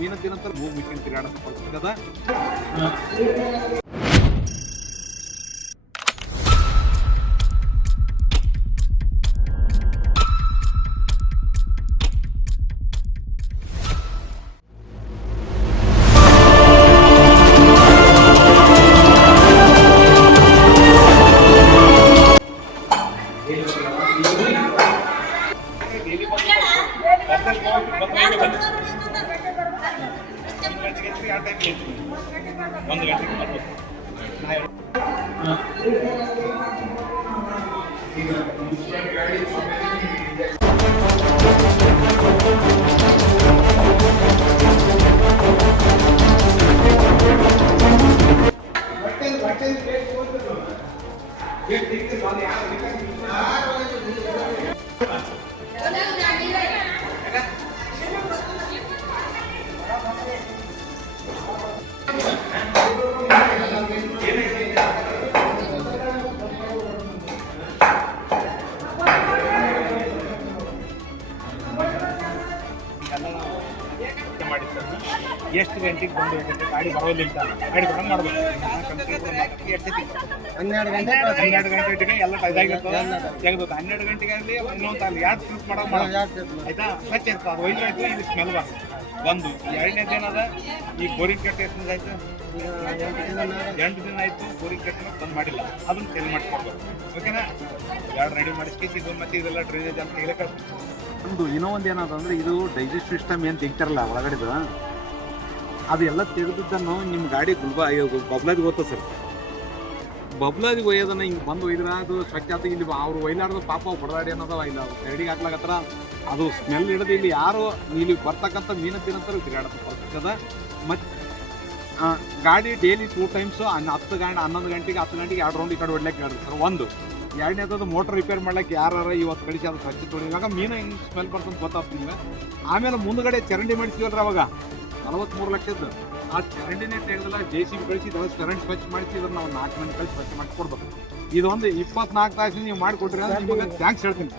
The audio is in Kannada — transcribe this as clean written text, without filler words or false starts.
ಮೀನು ತಿನ್ನಂತ ಮೂಗು ಮಿಕ್ಕಿನ ತಿರುಗಾಡೋದು ಪರಿಸ್ಥಿತಿ ಅದ. ಒಂದು ಗಂಟೆಗೆ ಎಷ್ಟು ಗಂಟೆಗೆ ಬಂದು ಗಾಡಿ ಬರೋದಿಲ್ಲ, ಗಾಡಿ ಬರಂಗ್ ಮಾಡ್ಬೇಕು. 12 ಗಂಟೆಗೆ ಎಲ್ಲ ಇದಾಗಿರ್ತದೆ, ತೆಗೆದು 12 ಗಂಟೆಗೆ ಆಗಲಿ ಇನ್ನೊಂದು ಅಲ್ಲಿ ಯಾರು ಟ್ರಿಪ್ ಮಾಡೋದು ಆಯ್ತಾ, ಸ್ವಚ್ಛ ಇರ್ತದೆ. ಅದು ಒಯ್ದು ಆಯ್ತು, ಇಲ್ಲಿ ಸ್ಮೆಲ್ ಬರ್ತದೆ. ಒಂದು ಎರಡನೇದು ಏನದ, ಈ ಬೋರಿಂಗ್ ಕಟ್ಟೆ ಎಷ್ಟು ದಿನ ಆಯ್ತು? 8 ದಿನ ಆಯ್ತು ಬೋರಿಂಗ್ ಕಟ್ಟೆ ಬಂದ್ ಮಾಡಿಲ್ಲ, ಅದನ್ನ ಚೇಂಜ್ ಮಾಡಿಸ್ಕೊಡ್ಬೇಕು. ಓಕೆನಾ? ಎರಡು ರೆಡಿ ಮಾಡಿಸ್ಕೇಸಿ ಇದು ಮತ್ತೆ ಇದೆಲ್ಲ ಡ್ರೈನೇಜ್ ಅಂತ ಹೇಳಕ್ಕೆ. ಒಂದು ಇನ್ನೂ ಒಂದು ಏನದ ಅಂದ್ರೆ, ಇದು ಡೈಜೆಸ್ಟ್ ಸಿಸ್ಟಮ್ ಏನು ತೆಗಿತಾರಲ್ಲ ಒಳಗಡೆದು, ಅದು ಎಲ್ಲ ತೆಗೆದಿದ್ದನ್ನು ನಿಮ್ಮ ಗಾಡಿ ಬಬ್ಲಾದಿಗೆ ಹೋಗ್ತದೆ ಸರ್. ಬಬ್ಲಾದಿಗೆ ಒಯ್ಯೋದನ್ನ ಹಿಂಗೆ ಬಂದು ಒಯ್ದ್ರೆ ಅದು ಸ್ವಚ್ಛ ಆತ. ಇಲ್ಲಿ ಅವ್ರು ಒಯ್ಲಾರ್ದು ಪಾಪ ಬಡದಾಡಿ ಅನ್ನೋದವ ಇಲ್ಲ, ಸೈಡಿಗೆ ಹಾಕ್ಲಾಕತ್ರ ಅದು ಸ್ಮೆಲ್ ಹಿಡಿದು ಇಲ್ಲಿ ಯಾರು ಇಲ್ಲಿ ಬರ್ತಕ್ಕಂಥ ಮೀನು ತಿನ್ನಂತಾರೆ ತಿರುಗಾಡೋದು ಪರಿಸ್ಥಿತಿ ಅದ. ಮತ್ತು ಗಾಡಿ ಡೈಲಿ 2 ಟೈಮ್ಸು 11 ಗಂಟೆಗೆ 10 ಗಂಟೆಗೆ 2 ರೌಂಡ್ ಈ ಕಡೆ ಹೊಡ್ಲಿಕ್ಕೆ ಹೇಳ್ರಿ ಸರ್. ಒಂದು ಎರಡನೇದು ಮೋಟ್ರ್ ರಿಪೇರ್ ಮಾಡ್ಲಿಕ್ಕೆ ಯಾರು ಇವತ್ತು ಕಳಿಸಿ ಅದು ಸ್ವಚ್ಛ ತೊಳಿ. ಇವಾಗ ಮೀನು ಹಿಂಗೆ ಸ್ಮೆಲ್ ಬರ್ತಂತ ಗೊತ್ತಾಗ್ತದೆ ನಿಮ್ಗೆ. ಆಮೇಲೆ ಮುಂದ್ಗಡೆ ಚರಂಡಿ ಮಾಡಿಸ್ತೀವಲ್ರಿ ಅವಾಗ 43 ಲಕ್ಷದ್ದು, ಆ ಚರಂಡಿನೇ ತೆಗೆದಲ್ಲ JCB ಕಳಿಸಿ ಚರಂಡಿ ಸ್ವಚ್ಛ ಮಾಡಿಸಿ ಇದನ್ನು ನಾವು 4 ಮಂದಿ ಕಳಿಸಿ ಸ್ವಚ್ಛ ಮಾಡಿಕೊಡ್ಬೇಕು. ಇದೊಂದು 24 ತಾಸು ನೀವು ಮಾಡಿಕೊಟ್ರಿ ಅಂದ್ರೆ ನಿಮಗೆ ಥ್ಯಾಂಕ್ಸ್ ಹೇಳ್ತೀನಿ.